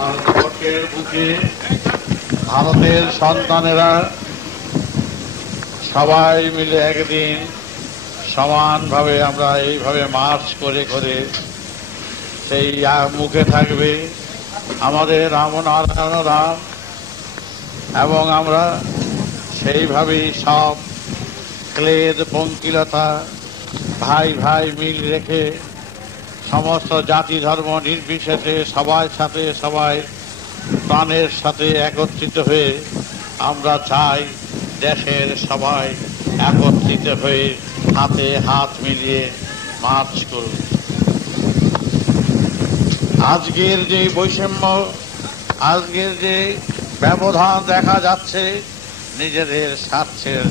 ভারতবর্ষের বুকে ভারতের সন্তানেরা সবাই মিলে একদিন সমানভাবে আমরা এইভাবে মার্চ করে করে সেই মুখে থাকবে আমাদের রামনারায়ণ রাম, এবং আমরা সেইভাবেই সব ক্লেদ পঙ্কিলতা ভাই ভাই মিল রেখে সমস্ত জাতি ধর্ম নির্বিশেষে সবার সাথে সবাই প্রাণের সাথে একত্রিত হয়ে আমরা চাই দেশের সবাই একত্রিত হয়ে হাতে হাত মিলিয়ে মার্চ করুন। আজকের যে বৈষম্য, আজকের যে ব্যবধান দেখা যাচ্ছে নিজেদের স্বার্থের,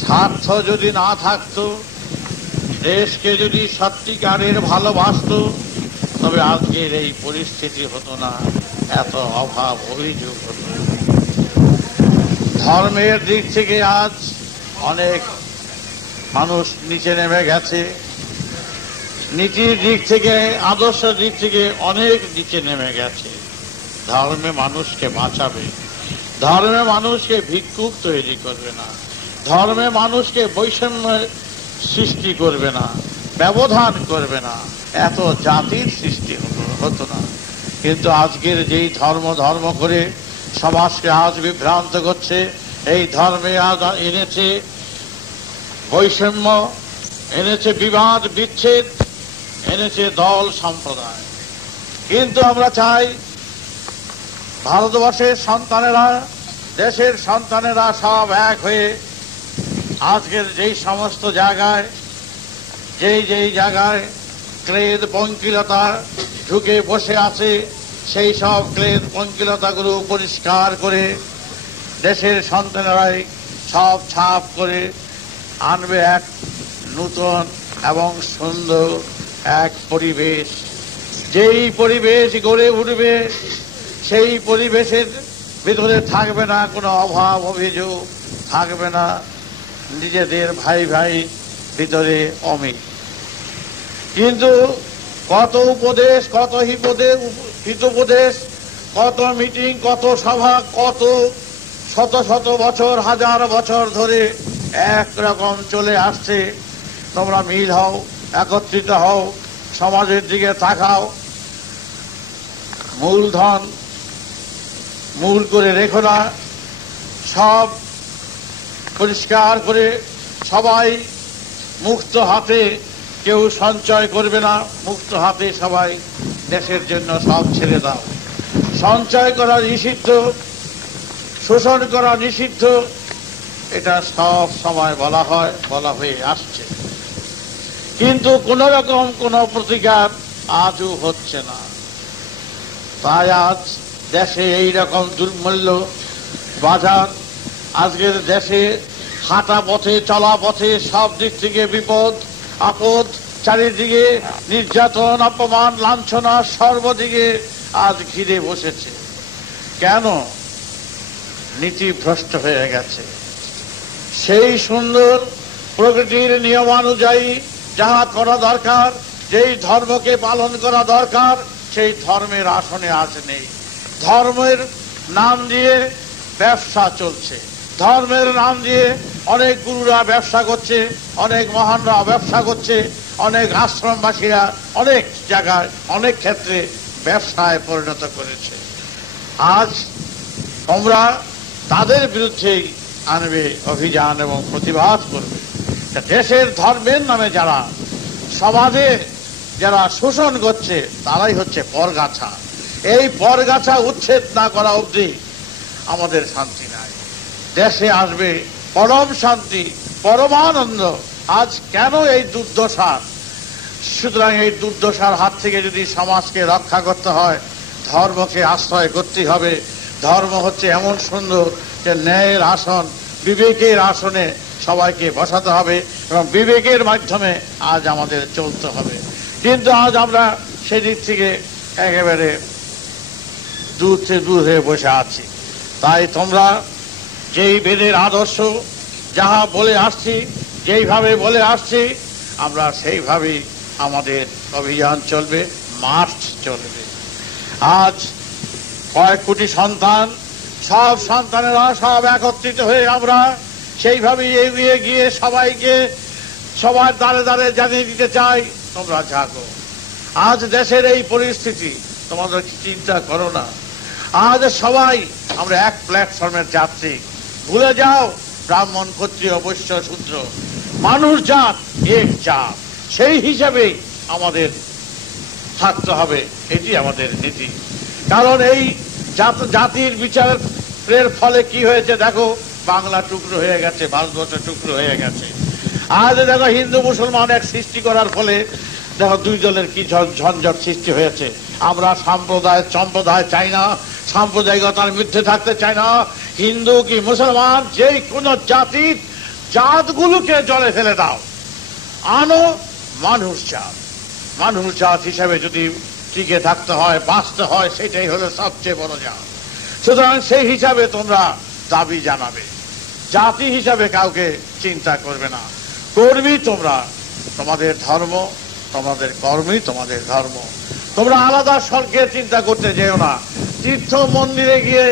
স্বার্থ যদি না থাকতো, দেশকে যদি সত্যিকারের ভালোবাসত, তবে আজকের এই পরিস্থিতি হতো না, এত অভাব অভিযোগ হতো। ধর্মের দিক থেকে আজ অনেক মানুষ নিচে নেমে গেছে, নীতির দিক থেকে আদর্শের দিক থেকে অনেক নিচে নেমে গেছে। ধর্মে মানুষকে বাঁচাবে, ধর্মে মানুষকে ভিক্ষুক তৈরি করবে না, ধর্মে মানুষকে বৈষম্য সৃষ্টি করবে না, ব্যবধান করবে না, এত জাতির সৃষ্টি হতো না। কিন্তু আজকের যেই ধর্ম ধর্ম করে সমাজকে আজ বিভ্রান্ত করছে, এই ধর্মে আজ এনেছে বৈষম্য, এনেছে বিবাদ বিচ্ছেদ, এনেছে দল সম্প্রদায়। কিন্তু আমরা চাই ভারতবর্ষের সন্তানেরা, দেশের সন্তানেরা সব এক হয়ে আজকের যেই সমস্ত জায়গায় যেই জায়গায় ক্লেদ পঙ্কিলতা ঢুকে বসে আছে, সেই সব ক্লেদ পঙ্কিলতাগুলো পরিষ্কার করে দেশের সন্তানেরাই সব ছাপ করে আনবে এক নূতন এবং সুন্দর এক পরিবেশ। যেই পরিবেশ গড়ে উঠবে, সেই পরিবেশের ভিতরে থাকবে না কোনো অভাব অভিযোগ, থাকবে না নিজেদের ভাই ভাই ভিতরে অমিল। কিন্তু কত উপদেশ, কত হিতোপদেশ, কত মিটিং, কত সভা, কত শত শত বছর, হাজার বছর ধরে একরকম চলে আসছে। তোমরা মিল হও, একত্রিত হও, সমাজের দিকে তাকাও, মূলধন মূল করে রেখো না, সব পরিষ্কার করে সবাই মুক্ত হাতে, কেউ সঞ্চয় করবে না, মুক্ত হাতে সবাই দেশের জন্য সব ছেড়ে দাও। সঞ্চয় করা নিষিদ্ধ, শোষণ করা নিষিদ্ধ, এটা সব সময় বলা হয়ে আসছে, কিন্তু কোন রকম কোন প্রতিকার আজও হচ্ছে না। তাই আজ দেশে এই রকম দুর্মূল্য বাজার, আজকের দেশে হাঁটা পথে চলা পথে সব দিক থেকে বিপদ আপদ, চারিদিকে নির্যাতন, অপমান, লাঞ্ছনা সর্বদিকে আজ ঘিরে বসেছে। কেন? নীতিভ্রষ্ট হয়ে গেছে। সেই সুন্দর প্রকৃতির নিয়মানুযায়ী যাহা করা দরকার, যেই ধর্মকে পালন করা দরকার, সেই ধর্মের আসনে আজ নেই। ধর্মের নাম দিয়ে ব্যবসা চলছে, ধর্মের নাম দিয়ে অনেক গুরুরা ব্যবসা করছে, অনেক মহানরা ব্যবসা করছে, অনেক আশ্রমবাসীরা অনেক জায়গায় অনেক ক্ষেত্রে ব্যবসায় পরিণত করেছে। আজ তোমরা তাদের বিরুদ্ধেই আনবে অভিযান এবং প্রতিবাদ করবে। দেশের ধর্মের নামে যারা সমাজে যারা শোষণ করছে, তারাই হচ্ছে পরগাছা। এই পরগাছা উচ্ছেদ না করা অবধি আমাদের শান্তি নাই। দেশে আসবে পরম শান্তি, পরমানন্দ। আজ কেন এই দুর্দশা? সুতরাং এই দুর্দশার হাত থেকে যদি সমাজকে রক্ষা করতে হয়, ধর্মকে আশ্রয় করতে হবে। ধর্ম হচ্ছে এমন সুন্দর যে ন্যায়ের আসন, বিবেকের আসনে সবাইকে বসাতে হবে এবং বিবেকের মাধ্যমে আজ আমাদের চলতে হবে। কিন্তু আজ আমরা সেদিক থেকে একেবারে দূর হয়ে বসে আছি। তাই তোমরা যেই বেদের আদর্শ যাহা বলে আসছি, যেইভাবে বলে আসছি, আমরা সেইভাবেই আমাদের অভিযান চলবে, মার্চ চলবে। আজ কয়েক কোটি সন্তান, সব সন্তানেরা সব একত্রিত হয়ে আমরা সেইভাবে এগিয়ে গিয়ে সবাইকে সবার দ্বারে দ্বারে জানিয়ে দিতে চাই, তোমরা জাগো। আজ দেশের এই পরিস্থিতি, তোমাদের চিন্তা করো না। আজ সবাই আমরা এক প্ল্যাটফর্মের যাত্রী। ভুলে যাও ব্রাহ্মণ, ক্ষত্রিয়, বৈশ্য, শূদ্র, মানুষ জাত এক জাত। সেই হিসাবেই আমাদের থাকতে হবে, এটি আমাদের নীতি। কারণ এই জাতির বিচারের ফলে কি হয়েছে দেখো, বাংলা টুকরো হয়ে গেছে, ভারতবর্ষ টুকরো হয়ে গেছে। আজ দেখো হিন্দু মুসলমান এক সৃষ্টি করার ফলে দেখো দুই দলের কি ঝঞ্ঝট সৃষ্টি হয়েছে। আমরা সম্প্রদায় চাই না, সাম্প্রদায়িকতার মধ্যে থাকতে চাই না। হিন্দু কি মুসলমান, যে কোনো জাতগুলোকে জলে ফেলে দাও, আনো মানুষ জাত। মানুষ জাত হিসাবে যদি টিকে থাকতে হয়, বাঁচতে হয়, সেটাই হলো সবচেয়ে বড় জাত। সুতরাং সেই হিসাবে তোমরা দাবি জানাবে, জাতি হিসাবে কাউকে চিন্তা করবে না। কর্মী তোমরা, তোমাদের ধর্ম, তোমাদের কর্মী তোমাদের ধর্ম। তোমরা আলাদা স্বর্গের চিন্তা করতে যেও না। তীর্থ মন্দিরে গিয়ে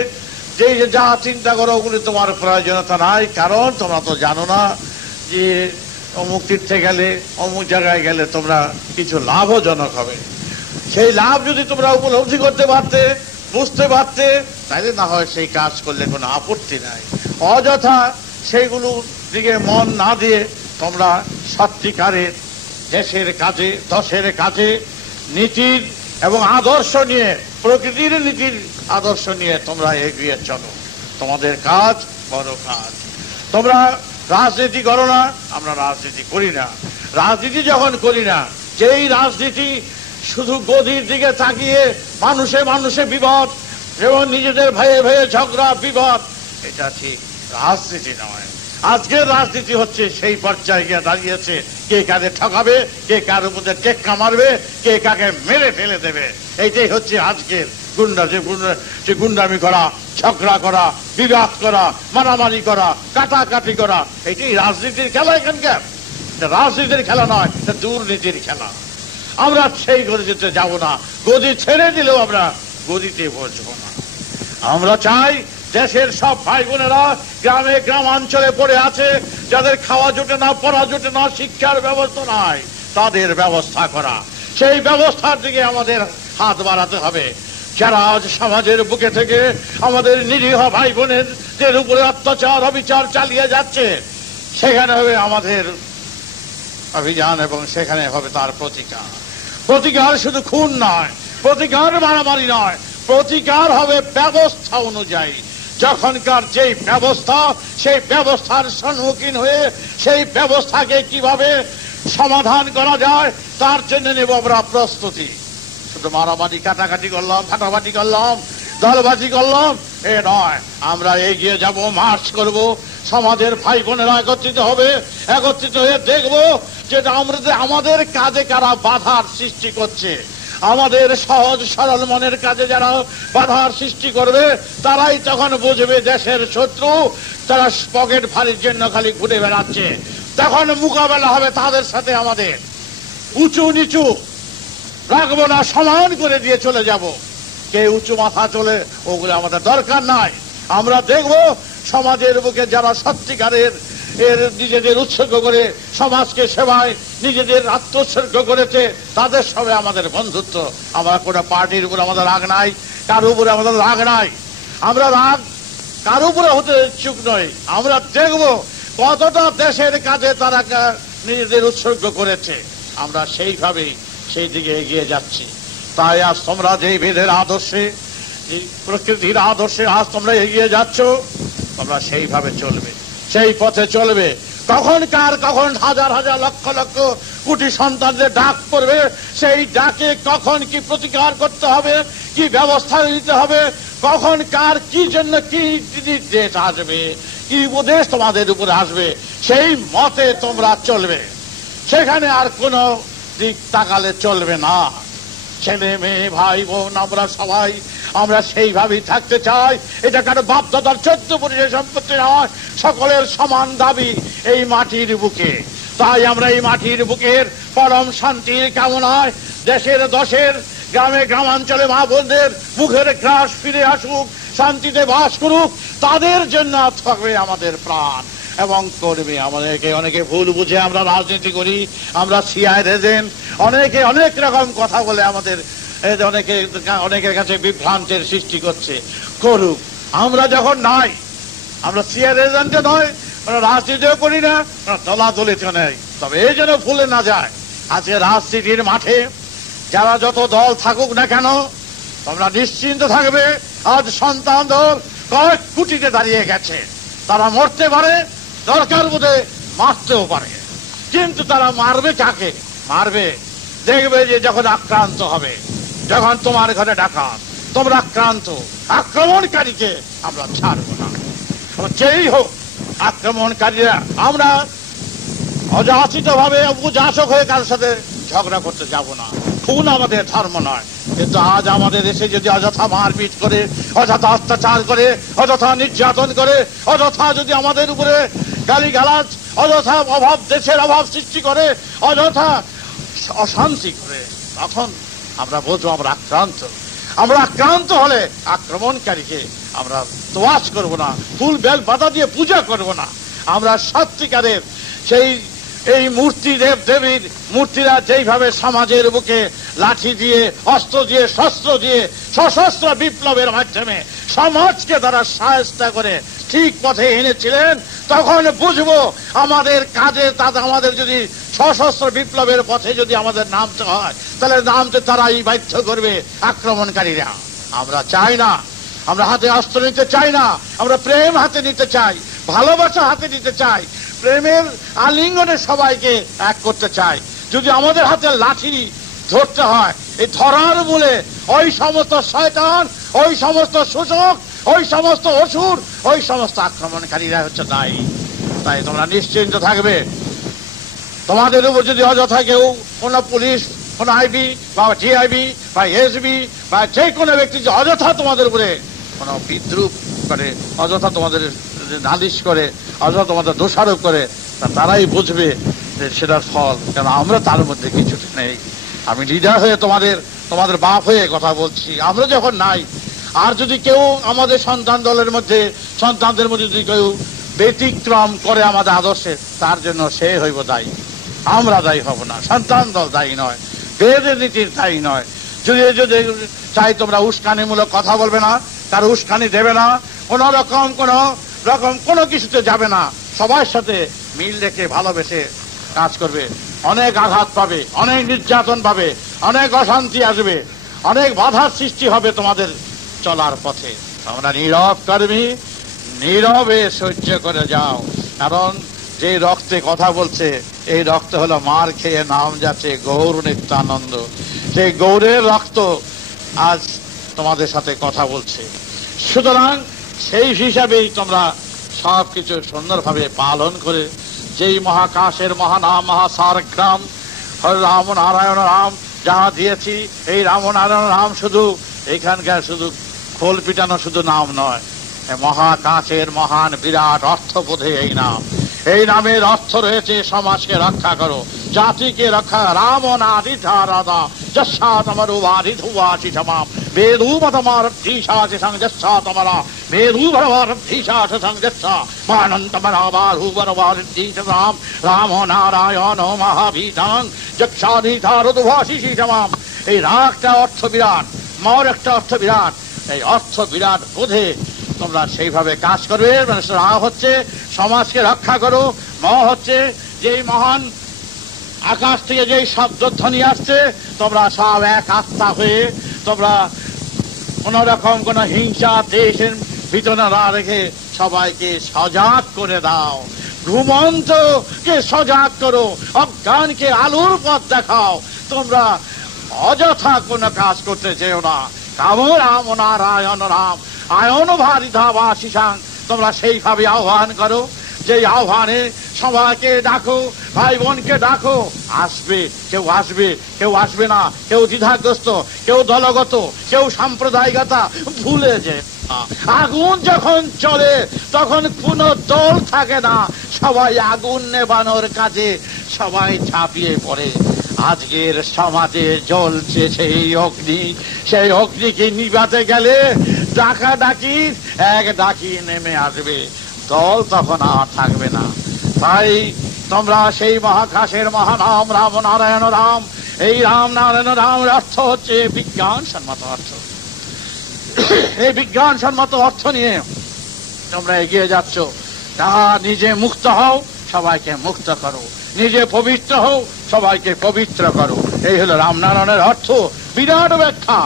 যে যা চিন্তা করো ওগুলি তোমার প্রয়োজনীয়তা নাই। কারণ তোমরা তো জানো না যে অমুক তীর্থে গেলে, অমুক জায়গায় গেলে তোমরা কিছু লাভজনক হবে। সেই লাভ যদি তোমরা উপলব্ধি করতে পারতে, বুঝতে পারতে, তাইলে না হয় সেই কাজ করলে কোনো আপত্তি নাই। অযথা সেইগুলোর দিকে মন না দিয়ে তোমরা সত্যিকারের দেশের কাজে, দশের কাজে, নীতির এবং আদর্শ নিয়ে, প্রকৃতির নীতির আদর্শ নিয়ে তোমরা এগিয়ে চলো। তোমাদের কাজ বড় কাজ। তোমরা রাজনীতি করো না, আমরা রাজনীতি করি না। রাজনীতি যখন করি না, যেই রাজনীতি শুধু গদির দিকে তাকিয়ে মানুষে মানুষে বিবাদ এবং নিজেদের ভয়ে ভয়ে ঝগড়া বিবাদ, এটা ঠিক রাজনীতি নয়। আজকের রাজনীতি হচ্ছে সেই পর্যায়ে গিয়ে দাঁড়িয়েছে, কে কাকে ঠকাবে, কে কার উপর টেক্কা মারবে, কে কাকে মেরে ফেলে দেবে। এইটাই হচ্ছে আজকের যে গুন্ডামি করা, ঝগড়া করা, বিবাদ করা, মারামারি করা, কাটাকাটি করা, এইটাই রাজনীতির খেলা। এখানকার রাজনীতির খেলা নয়, দুর্নীতির খেলা। আমরা সেই গদিতে যাব না। গদি ছেড়ে দিলেও আমরা গদিতে বসবো না। আমরা চাই দেশের সব ভাই বোনেরা গ্রামে গ্রামাঞ্চলে পড়ে আছে, যাদের খাওয়া জোটে না, পড়া জোটে না, শিক্ষার ব্যবস্থা নাই, তাদের ব্যবস্থা করা। সেই ব্যবস্থার দিকে আমাদের হাত বাড়াতে হবে। যারা আজ সমাজের বুকে থেকে আমাদের নিরীহ ভাই বোনেদের উপরে অত্যাচার, অবিচার চালিয়ে যাচ্ছে, সেখানে হবে আমাদের অভিযান এবং সেখানে হবে তার প্রতিকার। প্রতিকার শুধু খুন নয়, প্রতিকার মারামারি নয়, প্রতিকার হবে ব্যবস্থা অনুযায়ী। যখনকার যেই ব্যবস্থা, সেই ব্যবস্থার সম্মুখীন হয়ে সেই ব্যবস্থাকে কিভাবে সমাধান করা যায় তার জন্য নেব আমরা প্রস্তুতি। শুধু মারামারি, কাটাকাটি করলাম, ফাটাফাটি করলাম, দলবাজি করলাম, এ নয়। আমরা এগিয়ে যাব, মার্চ করব। সমাজের ভাই বোনেরা একত্রিত হবে, একত্রিত হয়ে দেখব যে আমাদের কাজে কারা বাধার সৃষ্টি করছে। আমাদের সহজ সরল মনের কাজে যারা বাধার সৃষ্টি করবে, তারাই তখন বুঝবে দেশের শত্রু। তারা পকেট ভারির জন্য খালি ঘুরে বেড়াচ্ছে। তখন মোকাবেলা হবে তাদের সাথে আমাদের। উঁচু নিচু রাখবো না, সমান করে দিয়ে চলে যাব। কে উঁচু মাথা চলে, ওগুলো আমাদের দরকার নাই। আমরা দেখব সমাজের বুকে যারা সত্যিকারের নিজেদের উৎসর্গ করে সমাজকে সেবায় নিজেদের আত্মোৎসর্গ করেছে, তাদের সঙ্গে আমাদের বন্ধুত্ব। আমরা কোনো পার্টির উপর আমাদের রাগ নাই, কারো উপরে আমাদের রাগ নাই। আমরা রাগ কারো উপরে হতে ইচ্ছুক নই। আমরা দেখব কতটা দেশের কাজে তারা নিজেদের উৎসর্গ করেছে। আমরা সেইভাবেই সেই দিকে এগিয়ে যাচ্ছি। তাই আজ তোমরা যেই ভেদের আদর্শে, প্রকৃতির আদর্শে আজ তোমরা এগিয়ে যাচ্ছ, তোমরা সেইভাবে চলবে, সেই পথে চলবে। কখন হাজার হাজার লক্ষ লক্ষ কোটি সন্তানদের ডাক পড়বে, সেই ডাকে কখন কি প্রতিকার করতে হবে, কি ব্যবস্থা নিতে হবে, কখন কার কি জন্য কি নির্দেশ আসবে, কি উপদেশ তোমাদের উপরে আসবে, সেই মতে তোমরা চলবে। সেখানে আর কোন দিক তাকালে চলবে না। ছেলে মেয়ে ভাই বোন আমরা সবাই আমরা সেইভাবেই থাকতে চাই। এটা কারো বাপ দাদার 14 পরিচয় সম্পত্তি নয়, সকলের সমান দাবি এই মাটির বুকে। তাই আমরা এই মাটির বুকের পরম শান্তির কামনায় দেশের দশের গ্রামে গ্রামাঞ্চলে মা বোনদের মুখের গ্রাস ফিরে আসুক, শান্তিতে বাস করুক, তাদের জন্য থাকবে আমাদের প্রাণ এবং করবে। আমাদেরকে অনেকে ভুল বুঝে আমরা রাজনীতি করি, আমরা সিআই এজেন্ট, অনেকে অনেক রকম কথা বলে আমাদের অনেকের কাছে বিভ্রান্তের সৃষ্টি করুক। আমরা যখন নাই, আমরা সিআই এজেন্টে নয়, রাজনীতিও করি না, দলাদলিতে নেই। তবে এই যেন ভুলে না যায়, আজকে রাজনীতির মাঠে যারা যত দল থাকুক না কেন, তোমরা নিশ্চিন্ত থাকবে, আজ সন্তান দল কয়েক কোটিতে দাঁড়িয়ে গেছে। তারা মরতে পারে, দরকার বোধে মারতেও পারে, কিন্তু তারা মারবে কাকে? মারবে দেখবে যে যখন আক্রান্ত হবে, যখন তোমার ঘরে ডাকাত, তোমরা আক্রান্ত, আক্রমণকারীকে আমরা ছাড়ব না। যেই হোক আক্রমণকারীরা, আমরা অযাচিত ভাবে উপযাচক হয়ে কারোর সাথে ঝগড়া করতে যাব না। খুন আমাদের ধর্ম নয়, কিন্তু আজ আমাদের দেশে যদি অযথা মারপিট করে, অযথা অত্যাচার করে, অযথা নির্যাতন করে, অযথা যদি আমাদের উপরে গালিগালাজ, অযথা অভাব, দেশের অভাব সৃষ্টি করে, অযথা অশান্তি করে, তখন আমরা বুঝবো আমরা আক্রান্ত। আমরা আক্রান্ত হলে আক্রমণকারীকে আমরা তোয়াজ করব না, ফুল বেল পাতা দিয়ে পূজা করব না। আমরা সত্যিকারের এই মূর্তি দেব দেবীর মূর্তিরা যেইভাবে সমাজের বুকে লাঠি দিয়ে, অস্ত্র দিয়ে, শস্ত্র দিয়ে, সশস্ত্র বিপ্লবের মাধ্যমে সমাজকে তারা সাহায্য করে ঠিক পথে এনেছিলেন, তখন বুঝবো আমাদের কাজে আমাদের যদি সশস্ত্র বিপ্লবের পথে যদি আমাদের নামতে হয়, তাহলে নামতে তারাই বাধ্য করবে, আক্রমণকারীরা। আমরা চাই না, আমরা হাতে অস্ত্র নিতে চাই না, আমরা প্রেম হাতে নিতে চাই, ভালোবাসা হাতে নিতে চাই, প্রেমের আলিঙ্গনে সবাইকে এক করতে চাই। যদি আমাদের হাতে লাঠি ধরতে হয়, এই ধরার মূলে ওই সমস্ত শয়তান, ওই সমস্ত শোষক, ওই সমস্ত অসুর, ওই সমস্ত আক্রমণকারীরা হচ্ছে দায়ী। তাই তোমরা নিশ্চিন্ত থাকবে, তোমাদের উপর যদি অযথা কেউ, কোন পুলিশ, কোন আইবি বা টিআইবি বা এসবি বা যে কোনো ব্যক্তি যে অযথা তোমাদের উপরে কোন বিদ্রুপ করে, অযথা তোমাদের নালিশ করে, অযথা তোমাদের দোষারোপ করে, তারাই বুঝবে যে সেটার ফল, কেন আমরা তার মধ্যে কিছুটা নেই। আমি লিডার হয়ে তোমাদের বাপ হয়ে কথা বলছি, আমরা যখন নাই, আর যদি কেউ আমাদের সন্তানদের মধ্যে যদি কেউ ব্যতিক্রম করে আমাদের আদর্শে, তার জন্য সে হইব দায়ী, আমরা দায়ী হব না। সন্তান দল দায়ী নয়, বেদের নীতির দায়ী নয়। যদি চাই তোমরা উস্কানিমূলক কথা বলবে না, তার উস্কানি দেবে না, কোনো কিছুতে যাবে না, সবার সাথে মিল রেখে ভালোবেসে কাজ করবে। অনেক আঘাত পাবে, অনেক নির্যাতন পাবে, অনেক অশান্তি আসবে, অনেক বাধার সৃষ্টি হবে তোমাদের চলার পথে। তোমরা নীরব কর্মী, নীরবে সহ্য করে যাও। কারণ যে রক্তে কথা বলছে, এই রক্ত হলো মার খেয়ে নাম যাচ্ছে গৌর নিত্যানন্দ। সেই গৌরের রক্ত আজ তোমাদের সাথে কথা বলছে। সুতরাং সেই হিসাবেই তোমরা সবকিছু সুন্দরভাবে পালন করে, যেই মহাকাশের মহানাম মহাসারগ্রাম রাম নারায়ণ রাম যাহা দিয়েছি, এই রাম নারায়ণ রাম শুধু এখানকার শুধু খোল পিটানো শুধু নাম নয়, মহাকাশের মহান বিরাট অর্থবোধে এই নাম। এই নামের অর্থ রয়েছে সমাজকে রক্ষা করো, জাতিকে রক্ষা। রাম নারিধা রাধা যশাতমরুবারিধুবাসি সমাম বেদুমতমারধীশাসি সংযশাতমরা বেদুভরবারধীশাস সংযশা মানন্তমরাবারুবরবারধীশাম রাম নারায়ণ মহাভীতাং যক্ষাধীধারুদুভাসি সমাম। এই রাগটা অর্থ বিরাট, মর একটা অর্থ বিরাট। এই অর্থ বিরাট বোধে তোমরা সেইভাবে কাজ করবে। রা হচ্ছে সমাজকে রক্ষা করো, ম হচ্ছে যেই মহান আকাশ থেকে যেই শব্দধ্বনি আসছে, তোমরা সব এক আত্মা হয়ে তোমরা কোন রকম কোন হিংসা দেশের ভিতরে না রেখে সবাইকে সজাগ করে দাও। ঘুমন্তকে সজাগ করো, অজ্ঞানকে আলোর পথ দেখাও। তোমরা অযথা কোনো কাজ করতে চেও না। কাম রাম নারায়ণ রাম আয়ন ভারিধাবাসিসাং, তোমরা সেইভাবে আহ্বান করো, যে আহ্বানে সবাইকে ডাকো, ভাই বোনকে ডাকো। আসবে, কেউ আসবে, কেউ আসবে না, কেউ দ্বিধাগ্রস্ত, কেউ দলগত, কেউ সাম্প্রদায়িকতা ভুলে যায়। আগুন যখন চলে তখন কোনো দল থাকে না, সবাই আগুন নেবানোর কাজে সবাই ঝাঁপিয়ে পড়ে। আজকের সমাজে জ্বলছে সেই অগ্নিকে নিভাতে গেলে ডাকি এক ডাকি নেমে আসবে, দল তখন আর থাকবে না। তাই তোমরা সেই মহাকাশের মহানাম রাম নারায়ণ রাম, এই রাম নারায়ণ রামের অর্থ হচ্ছে বিজ্ঞানসম্মত অর্থ। এই বিজ্ঞানসম্মত অর্থ নিয়ে তোমরা এগিয়ে যাচ্ছ। তা নিজে মুক্ত হও, সবাইকে মুক্ত করো, নিজে পবিত্র হও, সবাইকে পবিত্র করো। এই হলো রামনারায়ণের অর্থ, বিরাট ব্যাখ্যা।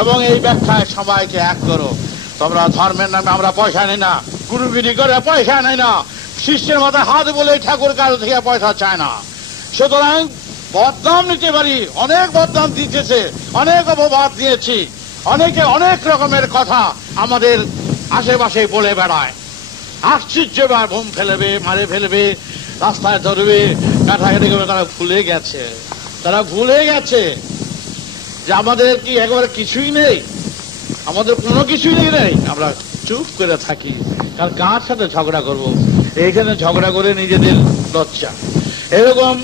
এবং এই ব্যাখ্যায় সবাইকে এক করো। তোমরা ধর্মের নামে আমরা পয়সা নেই না, গুরুগিরি করে পয়সা নেই না, শিষ্যের মাথায় হাত বলে ঠাকুর কারো থেকে পয়সা চায় না। সুতরাং বদনাম নিতে পারি, অনেক বদনাম দিতেছে, অনেক অপবাদ দিয়েছি, অনেকে অনেক রকমের কথা আমাদের আশেপাশে বলে বেড়ায়। আশ্চর্যবার বোম ফেলবে, মারে ফেলবে, রাস্তায় ধরবে, কাটাকাটি করবে। তারা ভুলে গেছে যে আমাদের কি একেবারে কিছুই নেই, আমাদের কোনো কিছুই নেই। আমরা চুপ করে থাকি, কারণ কার সাথে ঝগড়া করব? এইখানে ঝগড়া করে নিজেদের লজ্জা। এরকম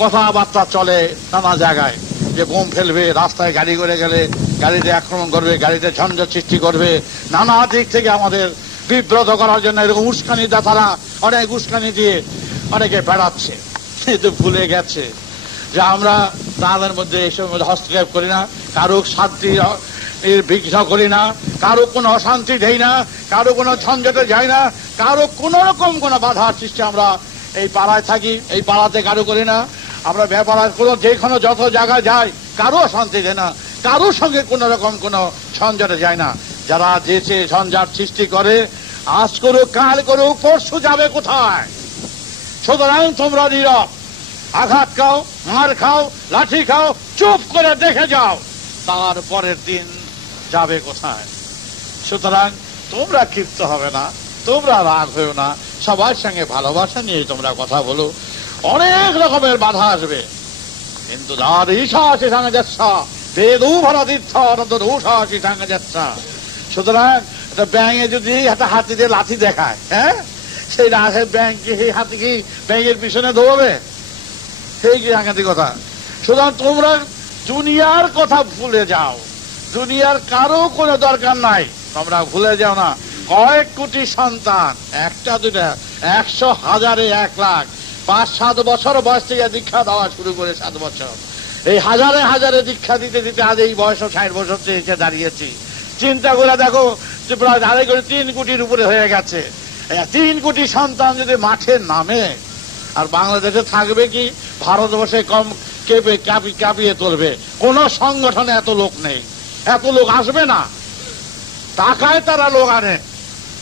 কথাবার্তা চলে নানা জায়গায়, যে বোম ফেলবে, রাস্তায় গাড়ি করে গেলে গাড়িতে আক্রমণ করবে, গাড়িতে ঝঞ্ঝট সৃষ্টি করবে, নানা দিক থেকে আমাদের বিব্রত করার জন্য এরকম উস্কানি দাতারা অনেক উস্কানি দিয়ে অনেকে বেড়াচ্ছে। কিন্তু ভুলে গেছে যে আমরা তাদের মধ্যে এসবের মধ্যে হস্তক্ষেপ করি না, কারো শান্তি বিঘ্ন করি না, কারো কোনো অশান্তি দেই না, কারো কোনো ঝঞ্ঝটে যাই না, কারো কোন রকম কোনো বাধার সৃষ্টি। আমরা এই পাড়ায় থাকি, এই পাড়াতে কারো করি না। আমরা ব্যাপার কোনো যেখানে যত জায়গায় যাই, কারো শান্তি দেয় না, কারোর সঙ্গে কোন রকম কোনো ঝঞ্ঝটে যায় না। যারা যেচে ঝঞ্ঝাট সৃষ্টি করে, আজ করুক কাল করুক পরশু যাবে কোথায়? সুতরাং তোমরা নীরব, আঘাত খাও, মার খাও, লাঠি খাও, চুপ করে দেখে যাও, তারপরের দিন যাবে কোথায়? সুতরাং তোমরা ক্ষিপ্ত হবে না, তোমরা রাগ হয়েও না, সবার সঙ্গে ভালোবাসা নিয়ে তোমরা কথা বলো। অনেক রকমের বাধা আসবে, কিন্তু যার ঈশা আছে সঙ্গে যাচ্ছা, বেদু ভরা তীর্থ রূষা আছে সঙ্গে যাচ্ছা। সুতরাং একটা ব্যাঙে যদি একটা হাতি দিয়ে লাঠি দেখায়, হ্যাঁ, সেই ব্যাংকে সেই হাতি কি ব্যাঙের পিছনে দৌড়বে? সেই কি সাংঘাতিকতা। সুতরাং তোমরা দুনিয়ার কথা ভুলে যাও, দুনিয়ার কারো কোনো দরকার নাই, তোমরা ভুলে যাও না। কয়েক কোটি সন্তান, একটা দুটা, 100, 1000, 1 লাখ, 5-7 বছর বয়স থেকে দীক্ষা দেওয়া শুরু করে, 7 বছর, এই হাজারে হাজারে দীক্ষা দিতে দিতে আজ এই বয়স 60 বছর থেকে দাঁড়িয়েছি। চিন্তা করে দেখো যে প্রায় 3 কোটির উপরে হয়ে গেছে। 3 কোটি সন্তান যদি মাঠে নামে, আর বাংলাদেশে থাকবে কি? ভারতবর্ষে কম কাঁপিয়ে তুলবে। কোন সংগঠনে এত লোক নেই, এত লোক আসবে না। টাকায় তারা লোক আনে,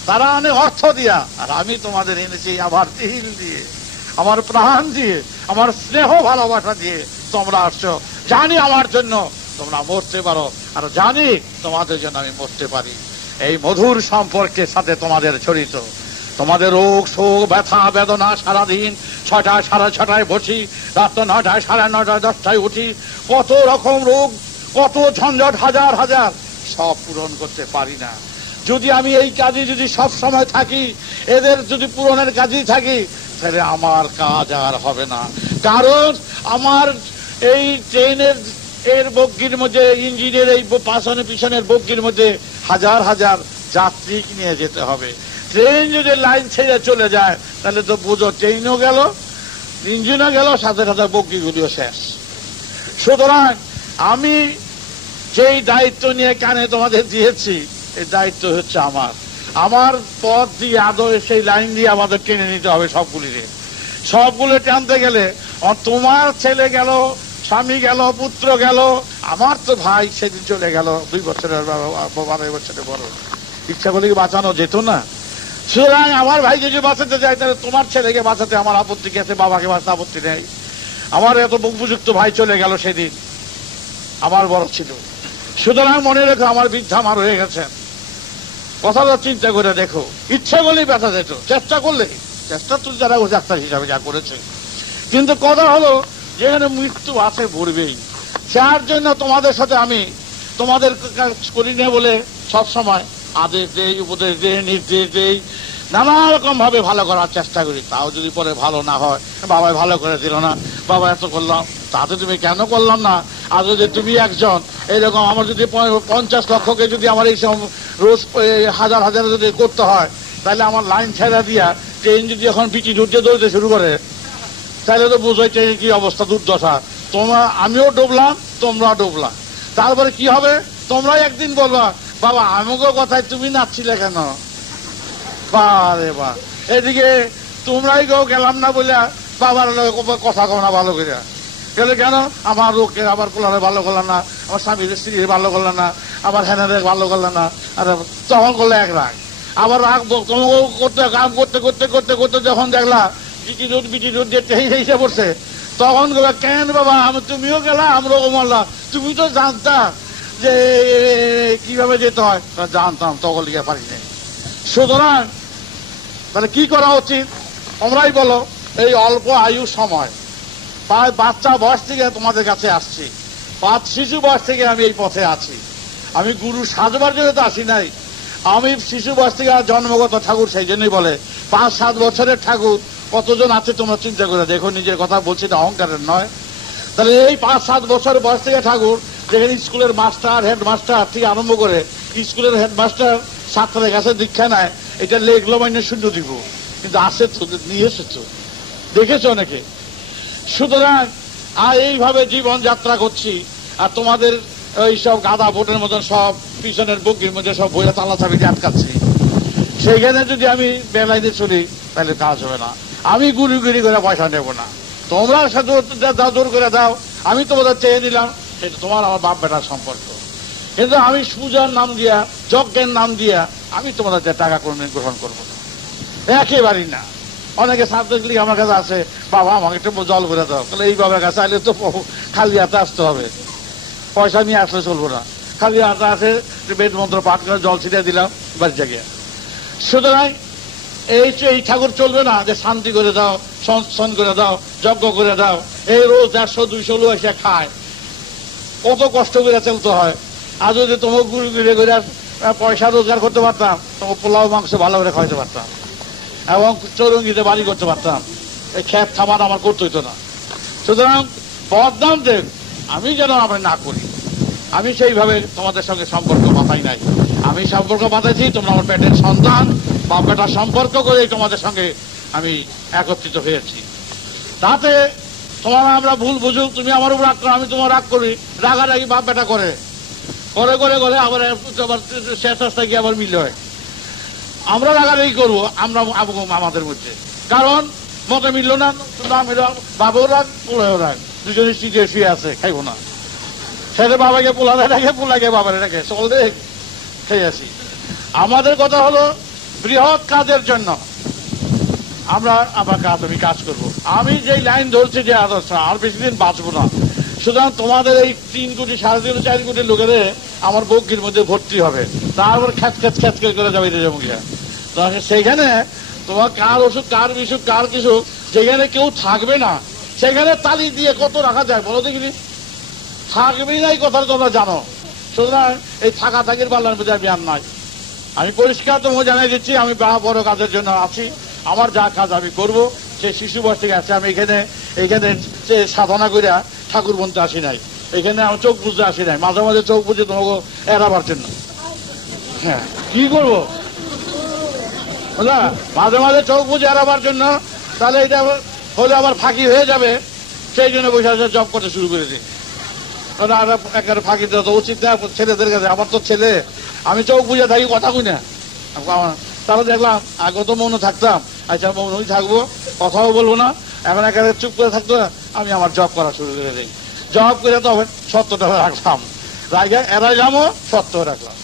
তারা আনে অর্থ দিয়া, আর আমি তোমাদের এনেছি আমার দিল দিয়ে, আমার প্রাণ দিয়ে, আমার স্নেহ ভালোবাসা দিয়ে তোমরা আসছো। জানি আমার জন্য তোমরা মরতে পারো, আর জানি তোমাদের জন্য আমি মরতে পারি। এই মধুর সম্পর্কের সাথে তোমাদের জড়িত। তোমাদের রোগ শোক ব্যথা বেদনা সারাদিন 6টা, 6:30 বসি, রাত 9টা, 9:30, 10টায় উঠি, কত রকম রোগ, কত ঝঞ্ঝট, হাজার হাজার, সব পূরণ করতে পারি না। যদি আমি এই কাজে যদি সব সময় থাকি, এদের যদি পূরণের কাজেই থাকি, তাহলে আমার কাজ আর হবে না। কারণ আমার এই ট্রেনের এর বগির মধ্যে, ইঞ্জিনের এই পিছনের বগির মধ্যে হাজার হাজার যাত্রী নিয়ে যেতে হবে। ট্রেন যদি লাইন ছেড়ে চলে যায়, তাহলে তো বুঝো ট্রেনও গেল, ইঞ্জিনও গেল, সাথে সাথে বগিগুলিও শেষ। সুতরাং আমি যেই দায়িত্ব নিয়ে কানে তোমাদের দিয়েছি, এই দায়িত্ব হচ্ছে আমার পথ দিয়ে আদৌ সেই লাইন দিয়ে আমাদের টেনে নিতে হবে সবগুলো টানতে গেলে। তোমার ছেলে গেল, স্বামী গেল, পুত্র গেল, আমার তো ভাই সেদিন চলে গেল 2 বছরের 12 বছরের বড়, ইচ্ছা করলে কি বাঁচানো যেত না? সুতরাং আমার ভাই যদি বাঁচাতে যায়, তাহলে তোমার ছেলেকে বাঁচাতে আমার আপত্তি কি আছে? বাবাকে বাঁচাতে আপত্তি নেই। আমার এত উপযুক্ত ভাই চলে গেল সেদিন, আমার বড় ছিল। সুতরাং মনে রেখো, আমার বৃদ্ধা মা রয়ে গেছেন, কথাটা চিন্তা করে দেখো। ইচ্ছা করলেই ব্যথা যেত, চেষ্টা করলে, চেষ্টা তো যারা ডাক্তার হিসাবে যা করেছে। কিন্তু কথা হলো, যেখানে মৃত্যু আছে ঘুরবেই। যার জন্য তোমাদের সাথে আমি তোমাদের করি না বলে সবসময় আদেশ দেই, উপদেশ দেই, নির্দেশ দেই, নানা রকম ভাবে ভালো করার চেষ্টা করি। তাও যদি পরে ভালো না হয়, বাবাই ভালো করে দিল না, বাবা এত করলাম, তাতে তুমি কেন করলাম না? আর যদি তুমি একজন এইরকম আমার যদি 50 লক্ষকে যদি আমার এই রোজ হাজার হাজার যদি করতে হয়, তাহলে আমার লাইন ছেড়া দিয়া ট্রেন যদি এখন বিটি ঢুকতে দৌড়তে শুরু করে, তাহলে তো বোঝাই ট্রেনের কি অবস্থা, দুর্দশা। আমিও ডুবলাম, তোমরা ডুবলাম। তারপরে কি হবে? তোমরাই একদিন বলবা, বাবা আমাকে কথায় তুমি নাচছিলে কেন? বারে বা এদিকে তোমরাই গেলাম না বলে বাবার কথা কও না ভালো করে গেলে কেন? আমার লোককে আবার কোলারে ভালো করলাম না, আমার স্বামীর স্ত্রীর ভালো করলাম না, আমার হ্যানারে ভালো করলাম না। আর তখন করলে এক রাগ, আবার রাগ করতে কাম করতে করতে করতে করতে যখন দেখলা বিটি রোড দিয়ে এসে পড়ছে, তখন কেন বাবা তুমিও গেলা, আমরাও মারলা, তুমি তো জানতা যে কিভাবে যেতে হয়। জানতাম, তখন লিখে পারিনি। সুতরাং তাহলে কি করা উচিত তোমরাই বলো। এই অল্প আয়ু সময়, প্রায় বাচ্চা বয়স থেকে তোমাদের কাছে আসছি, 5 শিশু বয়স থেকে আমি এই পথে আছি। আমি গুরু সাজবার জন্য তো আসি নাই, আমি শিশু বয়স থেকে জন্মগত ঠাকুর। সেই জন্যই বলে 5-7 বছরের ঠাকুর কতজন আছে তোমরা চিন্তা করে দেখো। নিজের কথা বলছি, এটা অহংকারের নয়। তাহলে এই 5-7 বছর বয়স থেকে ঠাকুর, যেখানে স্কুলের মাস্টার হেডমাস্টার থেকে আরম্ভ করে স্কুলের হেডমাস্টার ছাত্রের কাছে দীক্ষা নেয়, এটা লেখলো মানে শূন্য দিব, কিন্তু আসে তো, নিয়ে এসেছো, দেখেছো অনেকে। সুতরাং আর এইভাবে জীবন যাত্রা করছি, আর তোমাদের এইসব গাদা ভোটের মতন সব পিছনের বগির মধ্যে সব বইয়া তালা চাবি দিয়ে আটকাচ্ছি। সেইখানে যদি আমি বেলাইতে চলি তাহলে কাজ হবে না। আমি গুড়ি গুড়ি করে পয়সা নেব না, তোমরা জোর করে দাও, আমি তোমাদের চেয়ে নিলাম, সেটা তোমার আমার বাপ বেটার সম্পর্ক। কিন্তু আমি পূজার নাম দিয়া, যজ্ঞের নাম দিয়া আমি তোমাদের টাকা কোনদিন গ্রহণ করবো না, একেবারেই না। অনেকে ছাত্রলীগ আমার কাছে আছে, বাবা আমাকে একটু জল করে দাও, তাহলে এই বাবার কাছে আইলে তো খালি হাতে আসতে হবে, পয়সা নিয়ে আসলে চলবো না। খালি হাতে আছে, বেদ মন্ত্র পাঠ করে জল ছিটিয়ে দিলাম, বাড়ি জায়গায়। সুতরাং এই ঠাকুর চলবে না যে শান্তি করে দাও, সংস্থান করে দাও, যজ্ঞ করে দাও। এই রোজ 150-200 লোক এসে খায়, কত কষ্ট করে চলতে হয়। আর যদি তোমাকে গুড়ি গুড়ি করে পয়সা রোজগার করতে পারতাম, তোমাকে পোলাও মাংস ভালো করে খাওয়াতে পারতাম, এবং চৌরঙ্গিতে বাড়ি করতে পারতাম, এই খেত খাবার আমার করতে হইতো না। সুতরাং বদনাম দেব আমি যেন আমরা না করি, আমি সেইভাবে তোমাদের সঙ্গে সম্পর্ক বাঁধাই নাই। আমি সম্পর্ক বাঁধাইছি, তোমরা আমার পেটের সন্তান, বাপ বেটার সম্পর্ক করে তোমাদের সঙ্গে আমি একত্রিত হয়েছি। তাতে তোমার আমরা ভুল বুঝুক, তুমি আমার উপর রাগ করো, আমি তোমার রাগ করি, রাগারাগি বাপ বেটা করে করে করে করে আবার শেষ রাস্তায় গিয়ে আবার মিল হয়। আমরা রাগারাগি করবো আমরা আমাদের মধ্যে, কারণ মতে মিলল না, বাবাও রাগ, পোলাও রাগ, দুজনে শিখে শুয়ে আছে, খাইবো না। সেটা বাবাকে পোলারে রাখে, পোলাকে বাবারে রাখে, চল দেখ খেয়ে আসি। আমাদের কথা হলো বৃহৎ কাজের জন্য আমরা আমি কাজ করব। আমি যে লাইন ধরছি, যে আদর্শ, আর বেশি দিন বাঁচবো না। সুতরাং তোমাদের এই 3 কোটি 3.5 কোটি লোকের আমার বগ্গির মধ্যে ভর্তি হবে, তারপর খ্যাচ খ্যাচ খ্যাচ করে যাবে রেজমুখিয়া। সেইখানে তোমার কার ওষুধ, কার বিসুখ, কার কিছু, যেখানে কেউ থাকবে না, সেখানে তালি দিয়ে কত রাখা যায় বলো দেখিনি? থাকবেই না, এই কথাটা তোমরা জানো। সুতরাং এই থাকা থাকির পাল্লার মধ্যে আমি আর নাই। আমি পরিষ্কার তোমাকে জানিয়ে দিচ্ছি, আমি বড় কাজের জন্য আছি, আমার যা কাজ আমি করব। সে শিশু বয়স থেকে আছে, আমি এখানে সাধনা করে ঠাকুর বনতে আসি নাই, এখানে আমি চোখ বুঝতে আসি নাই, মাঝে মাঝে চোখ বুঝে তোমাকে এড়াবার জন্য। হ্যাঁ, কি করবো বুঝলা, মাঝে মাঝে চোখ বুঝে এড়াবার জন্য। তাহলে এটা হলে আবার ফাঁকি হয়ে যাবে, সেই জন্য বসে বসে জব করতে শুরু করেছি। একেবারে ফাঁকি দেওয়া তো উচিত না ছেলেদের কাছে। আমার তো ছেলে, আমি চোখ বুঝে থাকি, কথা কই না। তাহলে দেখলাম আগে তো মৌন থাকতাম, আচ্ছা মৌনই থাকবো, কথাও বলবো না। এখন একেবারে চুপ করে থাকতো, আমি আমার জব করা শুরু করে দিই। জব করে তো সত্যটা রাখলাম, জায়গায় এড়াই যাবো, সত্য রাখলাম।